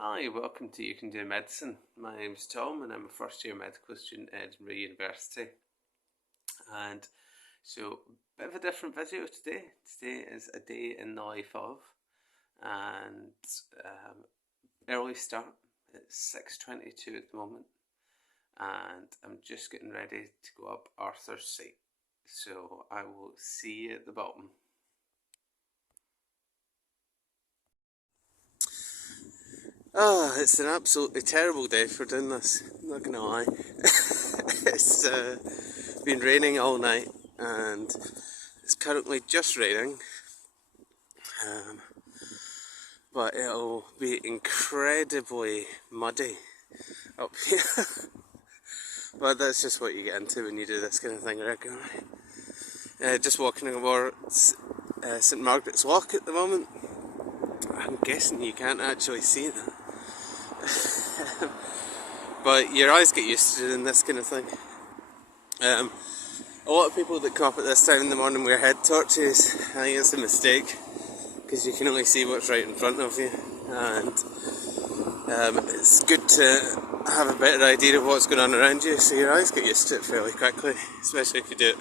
Hi, welcome to You Can Do Medicine. My name's Tom and I'm a first year medical student at Edinburgh University. And so, a bit of a different video today. Today is a day in the life of, and early start. It's 6:22 at the moment, and I'm just getting ready to go up Arthur's site. So I will see you at the bottom. It's an absolutely terrible day for doing this, I'm not gonna lie. It's been raining all night and it's currently just raining, but it'll be incredibly muddy up here. But that's just what you get into when you do this kind of thing regularly. Just walking towards St Margaret's Loch at the moment. I'm guessing you can't actually see that. But your eyes get used to doing this kind of thing. A lot of people that come up at this time in the morning wear head torches. I think it's a mistake because you can only see what's right in front of you, and it's good to have a better idea of what's going on around you, so your eyes get used to it fairly quickly, especially if you do it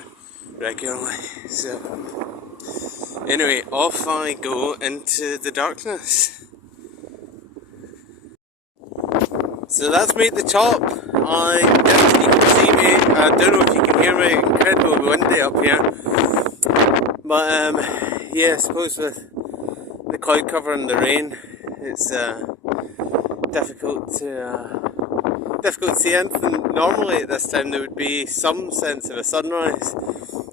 regularly. So anyway, off I go into the darkness. So that's me at the top. I don't think you can see me. I don't know if you can hear me. Incredibly windy up here. But yeah, I suppose with the cloud cover and the rain, it's difficult to see anything. Normally at this time there would be some sense of a sunrise.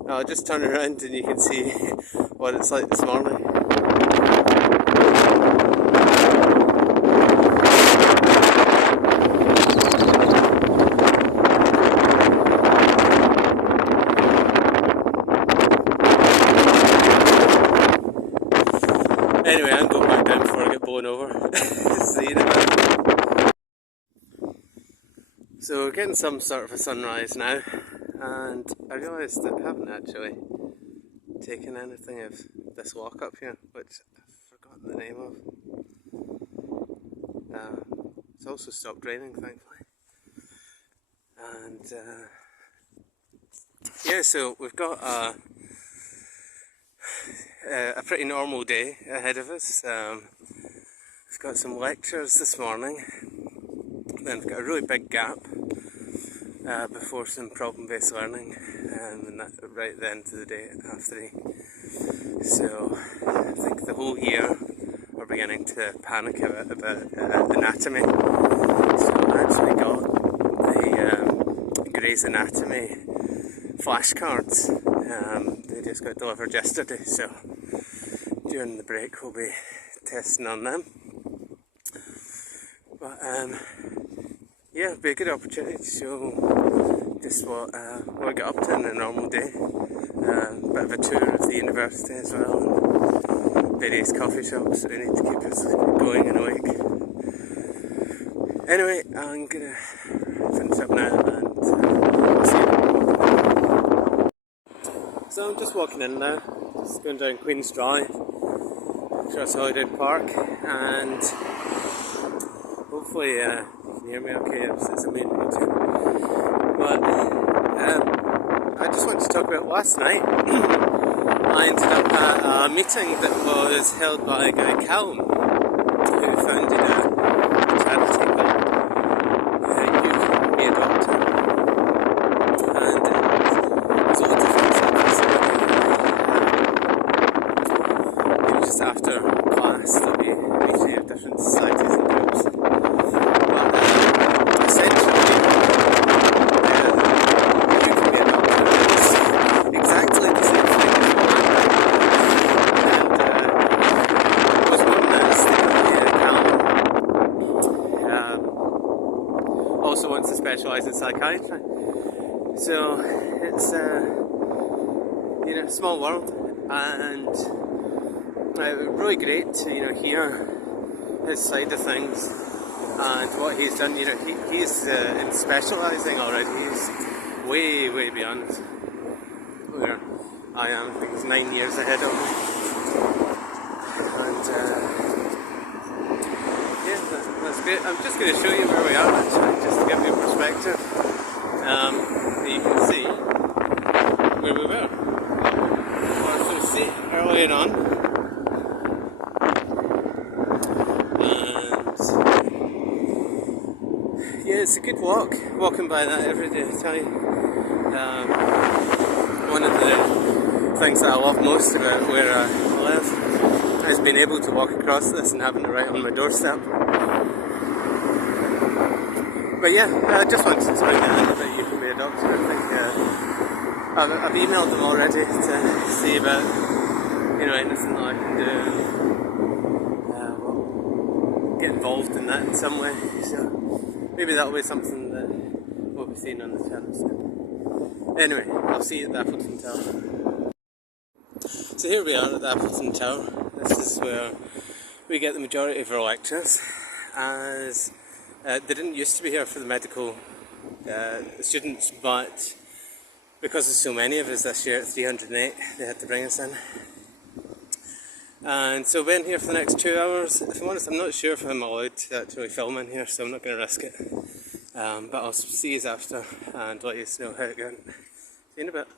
I'll just turn around and you can see what it's like this morning. Anyway, I'm going back down before I get blown over. See you in a minute. So we're getting some sort of a sunrise now, and I realised that I haven't actually taken anything of this walk up here, which I've forgotten the name of. It's also stopped raining, thankfully. And yeah, so we've got a pretty normal day ahead of us. We've got some lectures this morning, then we've got a really big gap before some problem-based learning, and then right at the end of the day at 3:30. So I think the whole year we're beginning to panic about anatomy. So I actually got the Grey's Anatomy flashcards. They just got delivered yesterday, so during the break we'll be testing on them. But yeah, it'll be a good opportunity to show just what I get up to in a normal day. Bit of a tour of the university as well, and various coffee shops that we need to keep us going and awake. Anyway, I'm gonna finish up now and I'll see you. So I'm just walking in now, just going down Queen's Drive, across Holiday Park, and hopefully you can hear me okay, it's a main road. But I just wanted to talk about last night. I ended up at a meeting that was held by a guy Callum, who founded a charity called You Can Be a Doctor. And there's loads of things at the facility. Just after class there'll be meeting of different societies and groups. But essentially, You Can Be a Doctor is exactly the same thing as what I'm doing. And was one that's the also wants to specialise in psychiatry. So it's a small world, and really great to hear his side of things and what he's done. He's in specialising already. He's way beyond where I am. I think he's 9 years ahead of me. And yeah, that's great. I'm just going to show you where we are actually, just to give you a perspective. You can see where we were. So see earlier on. And yeah, it's a good walk. Walking by that every day, I tell you. One of the things that I love most about where I live is being able to walk across this and having it right on my doorstep. But yeah, I just wanted to bring that in that you can be a doctor. I think I've emailed them already to see about anything that I can do. Get involved in that in some way. So maybe that'll be something that we'll be seeing on the channel soon. Anyway, I'll see you at the Appleton Tower. So here we are at the Appleton Tower. This is where we get the majority of our lectures, as they didn't used to be here for the medical students, but because there's so many of us this year at 308, they had to bring us in. And so we're in here for the next 2 hours. If I'm honest, I'm not sure if I'm allowed to actually film in here, so I'm not going to risk it. But I'll see you after and let you know how it goes. See you in a bit.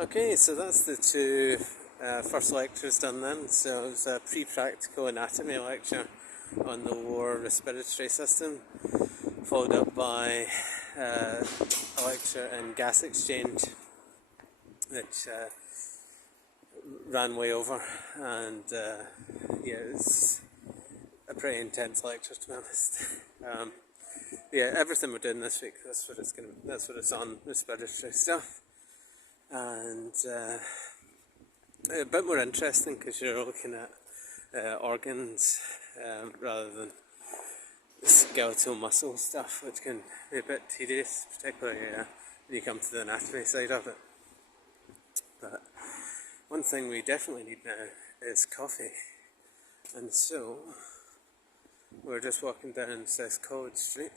Okay, so that's the two first lectures done then. So it was a pre-practical anatomy lecture on the lower respiratory system, followed up by a lecture in gas exchange, which ran way over, and yeah, it's a pretty intense lecture, to be honest. Yeah, everything we're doing this week, that's what it's on, respiratory stuff, and a bit more interesting because you're looking at organs rather than skeletal muscle stuff, which can be a bit tedious, particularly when you come to the anatomy side of it. But one thing we definitely need now is coffee, and so we're just walking down South College Street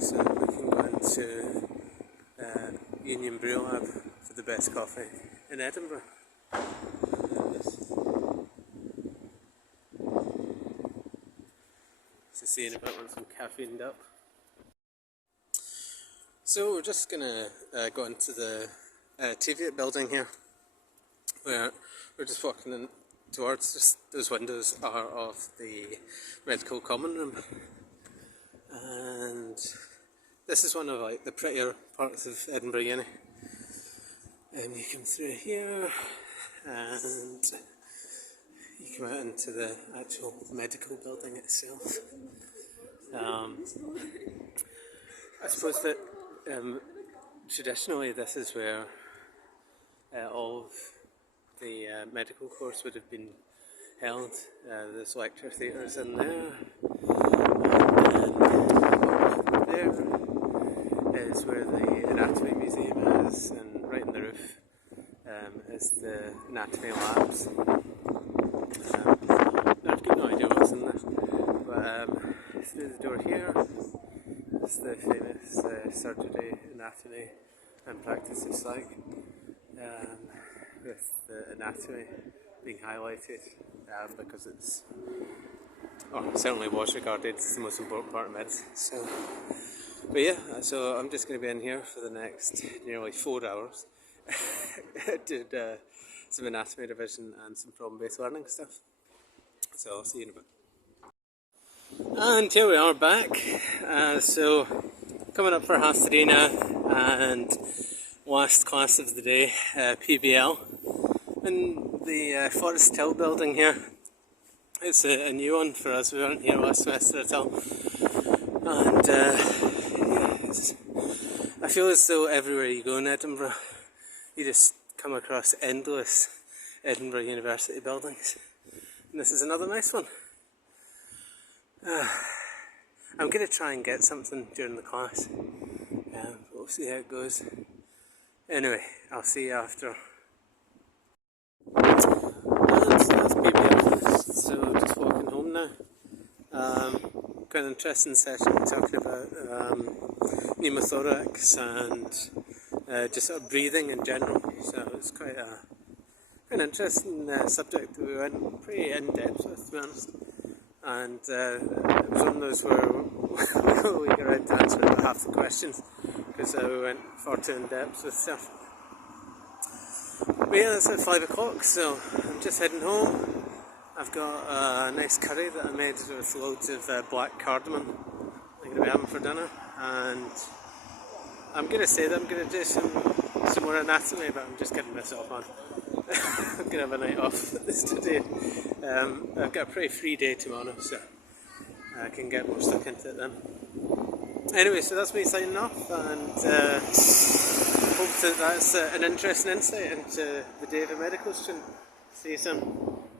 so that we can go into Union Brew Lab for the best coffee in Edinburgh. So see you in a bit once I'm caffeined up. So we're just going to go into the TV building here, where we're just walking in towards those windows are of the medical common room, and this is one of the prettier parts of Edinburgh Uni. And you come through here and you come out into the actual medical building itself. I suppose that traditionally this is where all of the medical course would have been held. There's lecture theatres in there, and there is where the anatomy museum is, and right on the roof is the anatomy labs. I've got no idea what's in there, but through the door here is the famous surgery, anatomy and practice of psych, with the anatomy being highlighted because it's, or certainly was regarded as the most important part of medicine. So, but yeah, so I'm just going to be in here for the next nearly 4 hours. Did some anatomy revision and some problem-based learning stuff. So I'll see you in a bit. And here we are back. So coming up for half 3 now, and last class of the day, PBL, in the Forest Hill building here. It's a new one for us. We weren't here last semester at all, and yeah, I feel as though everywhere you go in Edinburgh, you just come across endless Edinburgh University buildings, and this is another nice one. I'm going to try and get something during the class, we'll see how it goes. Anyway, I'll see you after. And so that's PBL, so just walking home now. Quite an interesting session talking about pneumothorax and just sort of breathing in general, so it's quite an interesting subject that we went pretty in depth with, to be honest. and it was one of those where we got around to answering about half the questions because we went far too in depth with stuff. But yeah, it's at 5 o'clock, so I'm just heading home. I've got a nice curry that I made with loads of black cardamom I'm going to be having for dinner, and I'm going to say that I'm going to do some more anatomy, but I'm just kidding myself on. I'm going to have a night off today. I've got a pretty free day tomorrow, so I can get more stuck into it then. Anyway, so that's me signing off, and hope that that's an interesting insight into the day of a medical student. See you soon.